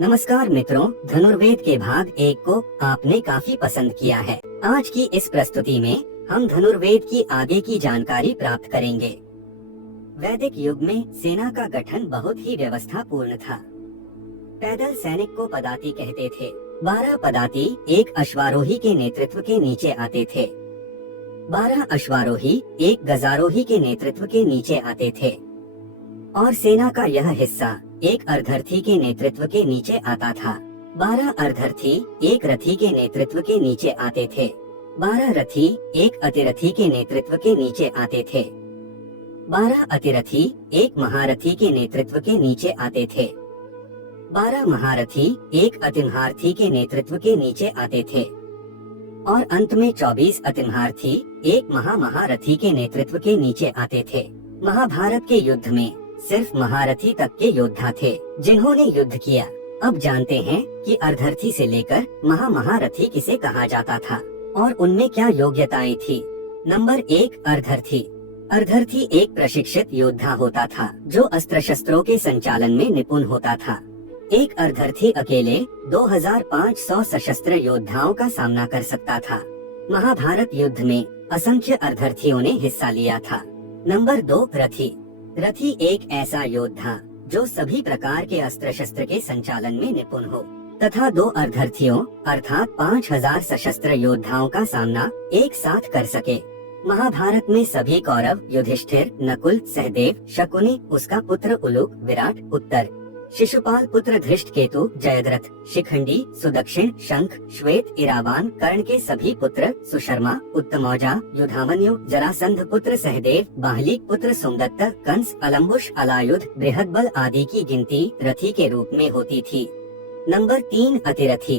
नमस्कार मित्रों, धनुर्वेद के भाग 1 को आपने काफी पसंद किया है। आज की इस प्रस्तुति में हम धनुर्वेद की आगे की जानकारी प्राप्त करेंगे। वैदिक युग में सेना का गठन बहुत ही व्यवस्थापूर्ण था। पैदल सैनिक को पदाति कहते थे। 12 पदाति एक अश्वारोही के नेतृत्व के नीचे आते थे। 12 अश्वारोही एक गजारोही के नेतृत्व के नीचे आते थे और सेना का यह हिस्सा एक अर्धरथी के नेतृत्व के नीचे आता था। 12 अर्धरथी एक रथी के नेतृत्व के नीचे आते थे। 12 रथी एक अतिरथी के नेतृत्व के नीचे आते थे। 12 अतिरथी एक महारथी के नेतृत्व के नीचे आते थे। 12 महारथी एक अतिमहारथी के नेतृत्व के नीचे आते थे और अंत में 24 अतिमहारथी एक महारथी के नेतृत्व के नीचे आते थे। महाभारत के युद्ध में सिर्फ महारथी तक के योद्धा थे जिन्होंने युद्ध किया। अब जानते हैं कि अर्धरथी से लेकर महारथी किसे कहा जाता था और उनमें क्या योग्यताएं थी। नंबर 1, अर्धरथी। अर्धरथी एक प्रशिक्षित योद्धा होता था जो अस्त्र शस्त्रों के संचालन में निपुण होता था। एक अर्धरथी अकेले 2500 सशस्त्र योद्धाओं का सामना कर सकता था। महाभारत युद्ध में असंख्य अर्धरथियों ने हिस्सा लिया था। नंबर 2, रथी। रथी एक ऐसा योद्धा जो सभी प्रकार के अस्त्र शस्त्र के संचालन में निपुण हो तथा 2 अर्धरथियों अर्थात 5000 सशस्त्र योद्धाओं का सामना एक साथ कर सके। महाभारत में सभी कौरव युधिष्ठिर, नकुल, सहदेव, शकुनी, उसका पुत्र उलूक, विराट, उत्तर, शिशुपाल पुत्र धृष्टकेतु, जयद्रथ, शिखंडी, सुदक्षिण, शंख, श्वेत, इरावान, कर्ण के सभी पुत्र, सुशर्मा, उत्तमौजा, युधामन्यु, जरासंध पुत्र सहदेव, बाहलिक पुत्र सोमदत्त, कंस, अलम्बुश, अलायुध, बृहदबल आदि की गिनती रथी के रूप में होती थी। नंबर 3, अतिरथी।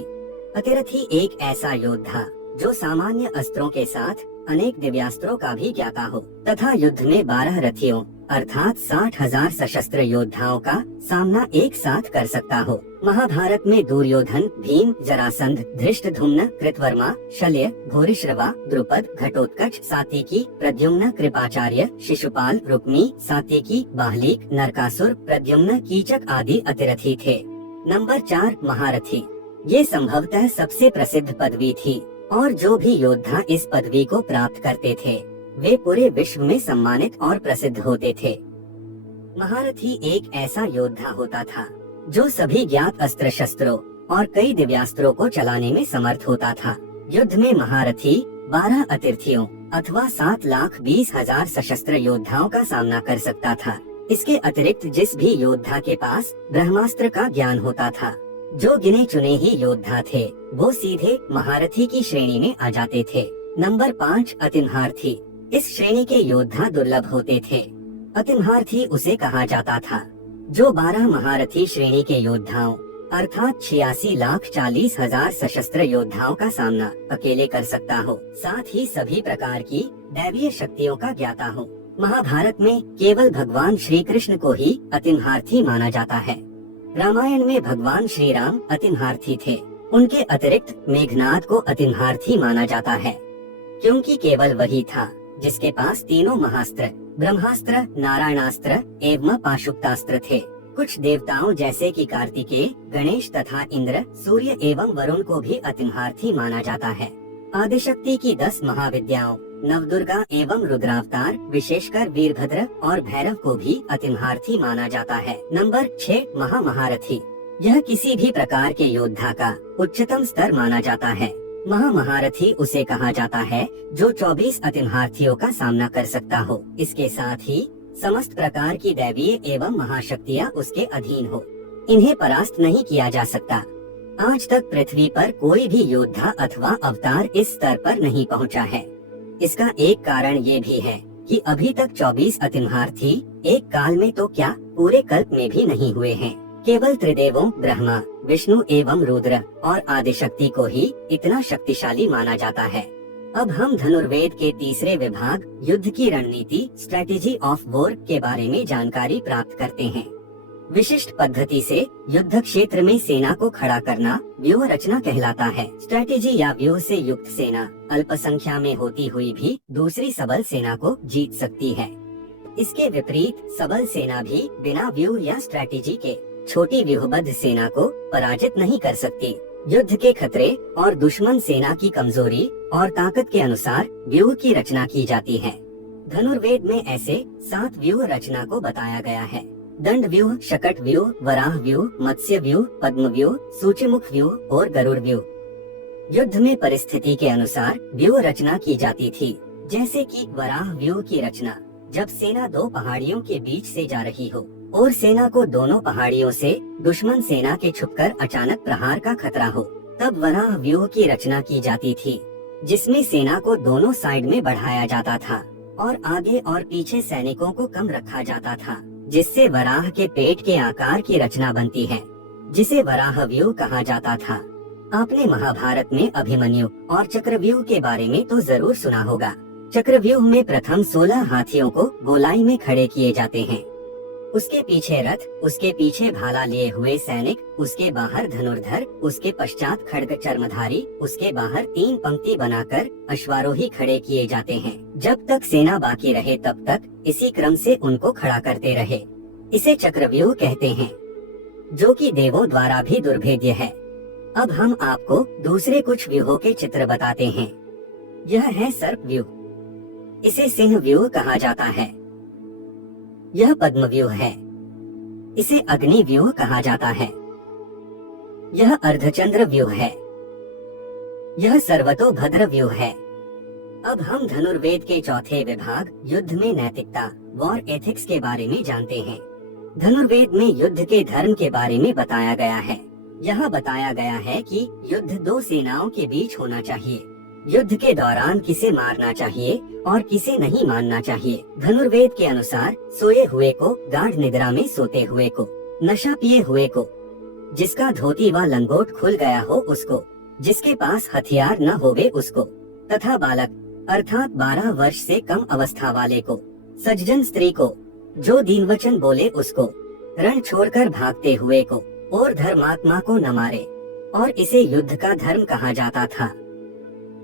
अतिरथी एक ऐसा योद्धा जो सामान्य अस्त्रों के साथ अनेक दिव्यास्त्रों का भी ज्ञाता हो तथा युद्ध में 12 रथियों अर्थात 60,000 सशस्त्र योद्धाओं का सामना एक साथ कर सकता हो। महाभारत में दुर्योधन, भीम, जरासंध, धृष्टद्युम्न, कृतवर्मा, शल्य, भूरिश्रवा, द्रुपद, घटोत्कच, सात्यकी, प्रद्युम्न, कृपाचार्य, शिशुपाल, रुक्मी, सात्यकी, बाहलिक, नरकासुर, प्रद्युम्न, कीचक आदि अतिरथी थे। नंबर 4, महारथी। ये संभवतः सबसे प्रसिद्ध पदवी थी और जो भी योद्धा इस पदवी को प्राप्त करते थे वे पूरे विश्व में सम्मानित और प्रसिद्ध होते थे। महारथी एक ऐसा योद्धा होता था जो सभी ज्ञात अस्त्र शस्त्रों और कई दिव्यास्त्रों को चलाने में समर्थ होता था। युद्ध में महारथी 12 अतिरथियों अथवा 7,20,000 सशस्त्र योद्धाओं का सामना कर सकता था। इसके अतिरिक्त जिस भी योद्धा के पास ब्रह्मास्त्र का ज्ञान होता था, जो गिने चुने ही योद्धा थे, वो सीधे महारथी की श्रेणी में आ जाते थे। नंबर 5, अतिमहारथी। इस श्रेणी के योद्धा दुर्लभ होते थे। अतिमहारथी उसे कहा जाता था जो 12 महारथी श्रेणी के योद्धाओं अर्थात 86,40,000 सशस्त्र योद्धाओं का सामना अकेले कर सकता हो, साथ ही सभी प्रकार की दैवीय शक्तियों का ज्ञाता हो। महाभारत में केवल भगवान श्री कृष्ण को ही अतिमहारथी माना जाता है। रामायण में भगवान श्री राम अतिमहारथी थे। उनके अतिरिक्त मेघनाद को अतिमहारथी माना जाता है क्योंकि केवल वही था जिसके पास तीनों महास्त्र ब्रह्मास्त्र, नारायणास्त्र एवं पाशुपतास्त्र थे। कुछ देवताओं जैसे कि कार्तिकेय, गणेश तथा इंद्र, सूर्य एवं वरुण को भी अतिमहारथी माना जाता है। आदिशक्ति की 10 महाविद्याओं नवदुर्गा एवं रुद्रावतार, विशेषकर वीरभद्र और भैरव को भी अतिमहारथी माना जाता है। नंबर 6, महारथी। यह किसी भी प्रकार के योद्धा का उच्चतम स्तर माना जाता है। महारथी उसे कहा जाता है जो 24 अतिमहारथियों का सामना कर सकता हो। इसके साथ ही समस्त प्रकार की दैवीय एवं महाशक्तियाँ उसके अधीन हो। इन्हें परास्त नहीं किया जा सकता। आज तक पृथ्वी पर कोई भी योद्धा अथवा अवतार इस स्तर पर नहीं पहुँचा है। इसका एक कारण ये भी है कि अभी तक 24 अतिमहारथी एक काल में तो क्या पूरे कल्प में भी नहीं हुए हैं। केवल त्रिदेवों ब्रह्मा, विष्णु एवं रुद्र और आदिशक्ति को ही इतना शक्तिशाली माना जाता है। अब हम धनुर्वेद के तीसरे विभाग युद्ध की रणनीति स्ट्रेटेजी ऑफ वॉर के बारे में जानकारी प्राप्त करते हैं। विशिष्ट पद्धति से युद्ध क्षेत्र में सेना को खड़ा करना व्यूह रचना कहलाता है। स्ट्रेटेजी या व्यूह से युक्त सेना अल्प संख्या में होती हुई भी दूसरी सबल सेना को जीत सकती है। इसके विपरीत सबल सेना भी बिना व्यूह या स्ट्रेटेजी के छोटी व्यूहबद्ध सेना को पराजित नहीं कर सकती। युद्ध के खतरे और दुश्मन सेना की कमजोरी और ताकत के अनुसार व्यूह की रचना की जाती है। धनुर्वेद में ऐसे 7 व्यूह रचना को बताया गया है। दंड व्यूह, शकट व्यूह, वराह व्यूह, मत्स्य व्यूह, पद्म व्यूह, सूचीमुख व्यूह और गरुड़ व्यूह। युद्ध में परिस्थिति के अनुसार व्यूह रचना की जाती थी, जैसे कि वराह व्यूह की रचना जब सेना 2 पहाड़ियों के बीच से जा रही हो और सेना को दोनों पहाड़ियों से दुश्मन सेना के छुपकर अचानक प्रहार का खतरा हो, तब वराह व्यूह की रचना की जाती थी, जिसमें सेना को दोनों साइड में बढ़ाया जाता था और आगे और पीछे सैनिकों को कम रखा जाता था, जिससे वराह के पेट के आकार की रचना बनती है, जिसे वराह व्यूह कहा जाता था। आपने महाभारत में अभिमन्यु और चक्रव्यूह के बारे में तो जरूर सुना होगा। चक्रव्यूह में प्रथम 16 हाथियों को गोलाई में खड़े किए जाते हैं। उसके पीछे रथ, उसके पीछे भाला लिए हुए सैनिक, उसके बाहर धनुर्धर, उसके पश्चात खड्ग चर्मधारी, उसके बाहर 3 पंक्ति बनाकर अश्वारोही खड़े किए जाते हैं। जब तक सेना बाकी रहे तब तक इसी क्रम से उनको खड़ा करते रहे। इसे चक्रव्यूह कहते हैं, जो कि देवों द्वारा भी दुर्भेद्य है। अब हम आपको दूसरे कुछ व्यूहों के चित्र बताते हैं। यह है सर्प व्यूह। इसे सिंह व्यूह कहा जाता है। यह पद्म व्यूह है। इसे अग्नि व्यूह कहा जाता है। यह अर्धचंद्र व्यूह है। यह सर्वतोभद्र व्यूह है। अब हम धनुर्वेद के चौथे विभाग युद्ध में नैतिकता, वॉर एथिक्स के बारे में जानते हैं। धनुर्वेद में युद्ध के धर्म के बारे में बताया गया है। यहाँ बताया गया है कि युद्ध 2 सेनाओं के बीच होना चाहिए। युद्ध के दौरान किसे मारना चाहिए और किसे नहीं मारना चाहिए। धनुर्वेद के अनुसार सोए हुए को, गाढ़ निद्रा में सोते हुए को, नशा पिए हुए को, जिसका धोती व लंगोट खुल गया हो उसको, जिसके पास हथियार न होवे उसको, तथा बालक अर्थात 12 वर्ष से कम अवस्था वाले को, सज्जन स्त्री को, जो दीनवचन बोले उसको, रण छोड़कर भागते हुए को और धर्मात्मा को न मारे। और इसे युद्ध का धर्म कहा जाता था।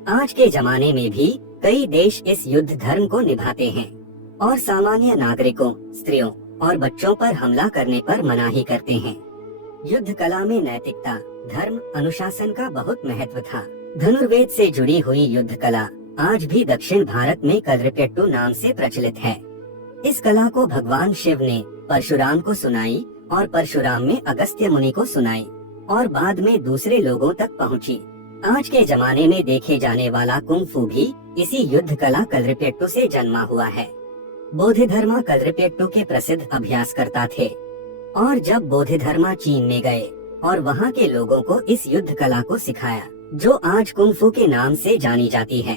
आज के जमाने में भी कई देश इस युद्ध धर्म को निभाते हैं और सामान्य नागरिकों, स्त्रियों और बच्चों पर हमला करने पर मनाही करते हैं। युद्ध कला में नैतिकता, धर्म, अनुशासन का बहुत महत्व था। धनुर्वेद से जुड़ी हुई युद्ध कला आज भी दक्षिण भारत में कलरिपेट्टू नाम से प्रचलित है। इस कला को भगवान शिव ने परशुराम को सुनाई और परशुराम ने अगस्त्य मुनि को सुनाई और बाद में दूसरे लोगों तक पहुंची। आज के जमाने में देखे जाने वाला कुंग-फू भी इसी युद्ध कला कलरिपेट्टू से जन्मा हुआ है। बोधिधर्मा कलरिपेट्टू के प्रसिद्ध अभ्यासकर्ता थे और जब बोधिधर्मा चीन में गए और वहाँ के लोगों को इस युद्ध कला को सिखाया, जो आज कुंग-फू के नाम से जानी जाती है।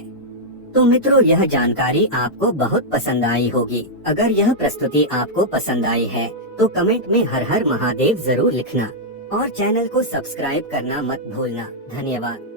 तो मित्रों, यह जानकारी आपको बहुत पसंद आई होगी। अगर यह प्रस्तुति आपको पसंद आई है तो कमेंट में हर हर महादेव जरूर लिखना और चैनल को सब्सक्राइब करना मत भूलना। धन्यवाद।